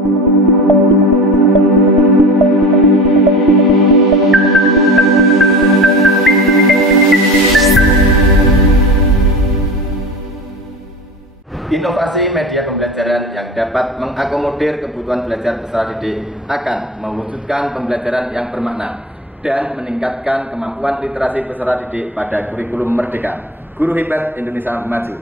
Inovasi media pembelajaran yang dapat mengakomodir kebutuhan belajar peserta didik akan mewujudkan pembelajaran yang bermakna dan meningkatkan kemampuan literasi peserta didik pada kurikulum Merdeka. Guru Hebat Indonesia Maju.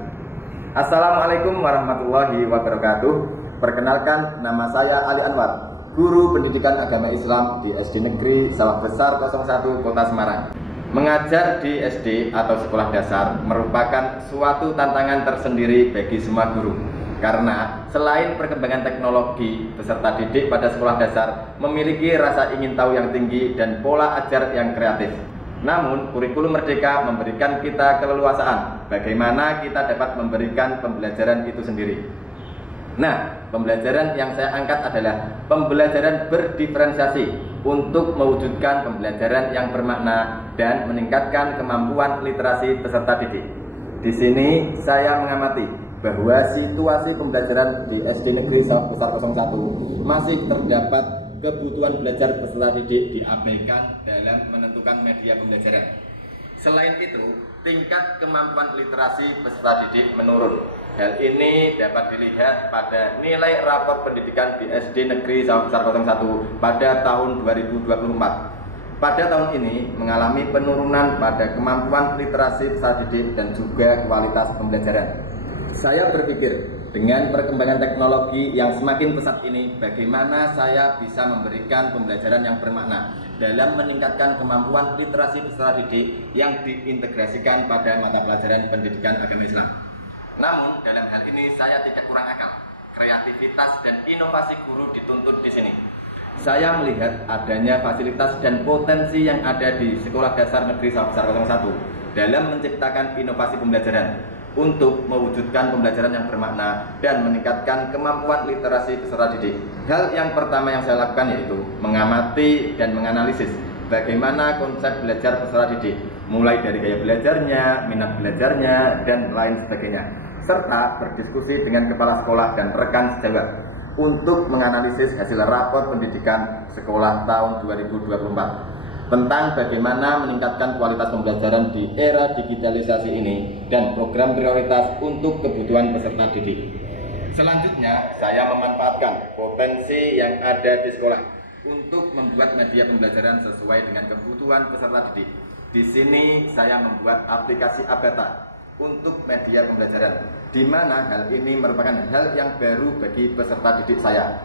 Assalamualaikum warahmatullahi wabarakatuh. Perkenalkan, nama saya Ali Anwar, Guru Pendidikan Agama Islam di SD Negeri Sawah Besar 01 Kota Semarang. Mengajar di SD atau sekolah dasar merupakan suatu tantangan tersendiri bagi semua guru. Karena selain perkembangan teknologi, peserta didik pada sekolah dasar memiliki rasa ingin tahu yang tinggi dan pola ajar yang kreatif. Namun, kurikulum Merdeka memberikan kita keleluasaan bagaimana kita dapat memberikan pembelajaran itu sendiri. Nah, pembelajaran yang saya angkat adalah pembelajaran berdiferensiasi untuk mewujudkan pembelajaran yang bermakna dan meningkatkan kemampuan literasi peserta didik. Di sini saya mengamati bahwa situasi pembelajaran di SD Negeri Sawah Besar 01 masih terdapat kebutuhan belajar peserta didik diabaikan dalam menentukan media pembelajaran. Selain itu, tingkat kemampuan literasi peserta didik menurun. Hal ini dapat dilihat pada nilai rapor pendidikan di SD Negeri Sawah Besar 01 pada tahun 2024. Pada tahun ini mengalami penurunan pada kemampuan literasi peserta didik dan juga kualitas pembelajaran. Saya berpikir, dengan perkembangan teknologi yang semakin pesat ini, bagaimana saya bisa memberikan pembelajaran yang bermakna dalam meningkatkan kemampuan literasi peserta didik yang diintegrasikan pada mata pelajaran pendidikan agama Islam. Namun, dalam hal ini saya tidak kurang akal. Kreativitas dan inovasi guru dituntut di sini. Saya melihat adanya fasilitas dan potensi yang ada di Sekolah Dasar Negeri Sawah Besar 01 dalam menciptakan inovasi pembelajaran untuk mewujudkan pembelajaran yang bermakna dan meningkatkan kemampuan literasi peserta didik. Hal yang pertama yang saya lakukan yaitu mengamati dan menganalisis bagaimana konsep belajar peserta didik, mulai dari gaya belajarnya, minat belajarnya, dan lain sebagainya, serta berdiskusi dengan kepala sekolah dan rekan sejawat untuk menganalisis hasil rapor pendidikan sekolah tahun 2024 tentang bagaimana meningkatkan kualitas pembelajaran di era digitalisasi ini dan program prioritas untuk kebutuhan peserta didik. Selanjutnya, saya memanfaatkan potensi yang ada di sekolah untuk membuat media pembelajaran sesuai dengan kebutuhan peserta didik. Di sini saya membuat aplikasi Abata untuk media pembelajaran, di mana hal ini merupakan hal yang baru bagi peserta didik saya,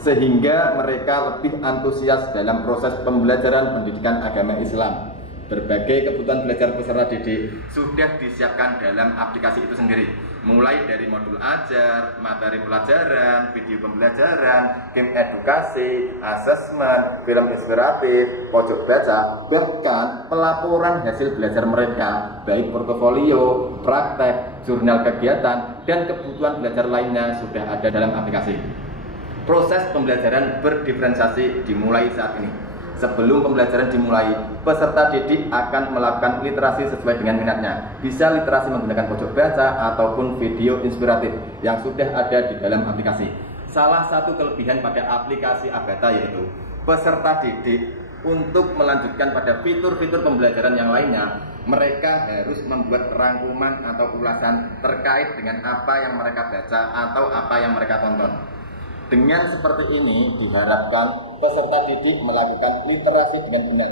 sehingga mereka lebih antusias dalam proses pembelajaran pendidikan agama Islam. Berbagai kebutuhan belajar peserta didik sudah disiapkan dalam aplikasi itu sendiri, mulai dari modul ajar, materi pelajaran, video pembelajaran, game edukasi, asesmen, film inspiratif, pojok baca, bahkan pelaporan hasil belajar mereka, baik portofolio, praktek, jurnal kegiatan, dan kebutuhan belajar lainnya sudah ada dalam aplikasi. Proses pembelajaran berdiferensiasi dimulai saat ini. Sebelum pembelajaran dimulai, peserta didik akan melakukan literasi sesuai dengan minatnya. Bisa literasi menggunakan pojok baca ataupun video inspiratif yang sudah ada di dalam aplikasi. Salah satu kelebihan pada aplikasi Abata yaitu peserta didik untuk melanjutkan pada fitur-fitur pembelajaran yang lainnya, mereka harus membuat rangkuman atau ulasan terkait dengan apa yang mereka baca atau apa yang mereka tonton. Dengan seperti ini diharapkan peserta didik melakukan literasi dengan benar.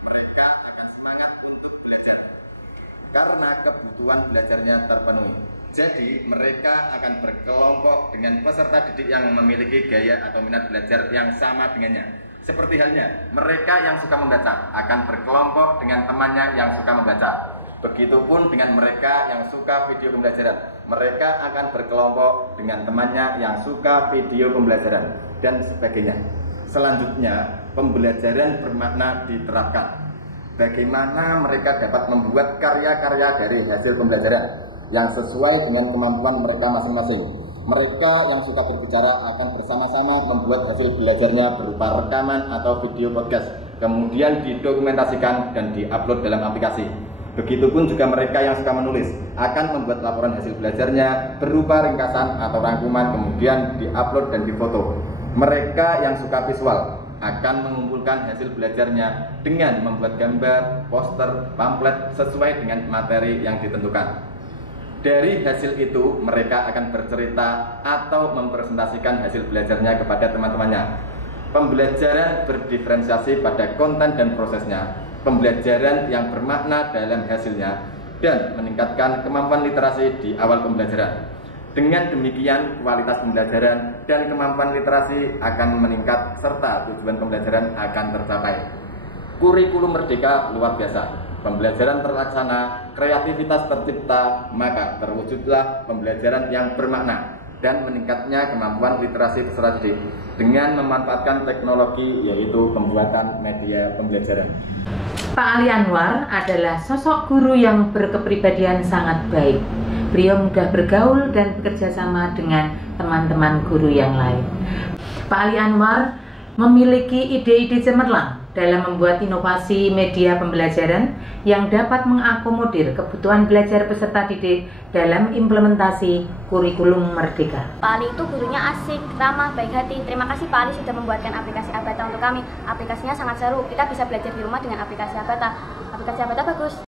Mereka akan semangat untuk belajar karena kebutuhan belajarnya terpenuhi. Jadi mereka akan berkelompok dengan peserta didik yang memiliki gaya atau minat belajar yang sama dengannya. Seperti halnya mereka yang suka membaca akan berkelompok dengan temannya yang suka membaca. Begitupun dengan mereka yang suka video pembelajaran, mereka akan berkelompok dengan temannya yang suka video pembelajaran dan sebagainya. Selanjutnya, pembelajaran bermakna diterapkan. Bagaimana mereka dapat membuat karya-karya dari hasil pembelajaran yang sesuai dengan kemampuan mereka masing-masing. Mereka yang suka berbicara akan bersama-sama membuat hasil belajarnya berupa rekaman atau video podcast, kemudian didokumentasikan dan diupload dalam aplikasi. Begitupun juga mereka yang suka menulis akan membuat laporan hasil belajarnya berupa ringkasan atau rangkuman, kemudian diupload dan difoto. Mereka yang suka visual akan mengumpulkan hasil belajarnya dengan membuat gambar, poster, pamflet sesuai dengan materi yang ditentukan. Dari hasil itu mereka akan bercerita atau mempresentasikan hasil belajarnya kepada teman-temannya. Pembelajaran berdiferensiasi pada konten dan prosesnya, pembelajaran yang bermakna dalam hasilnya, dan meningkatkan kemampuan literasi di awal pembelajaran. Dengan demikian, kualitas pembelajaran dan kemampuan literasi akan meningkat serta tujuan pembelajaran akan tercapai. Kurikulum Merdeka luar biasa. Pembelajaran terlaksana, kreativitas tercipta, maka terwujudlah pembelajaran yang bermakna dan meningkatnya kemampuan literasi peserta didik dengan memanfaatkan teknologi, yaitu pembuatan media pembelajaran. Pak Ali Anwar adalah sosok guru yang berkepribadian sangat baik. Beliau mudah bergaul dan bekerja sama dengan teman-teman guru yang lain. Pak Ali Anwar memiliki ide-ide cemerlang dalam membuat inovasi media pembelajaran yang dapat mengakomodir kebutuhan belajar peserta didik dalam implementasi kurikulum Merdeka. Pak Ali itu gurunya asik, ramah, baik hati. Terima kasih Pak Ali sudah membuatkan aplikasi Abata untuk kami. Aplikasinya sangat seru, kita bisa belajar di rumah dengan aplikasi Abata. Aplikasi Abata bagus.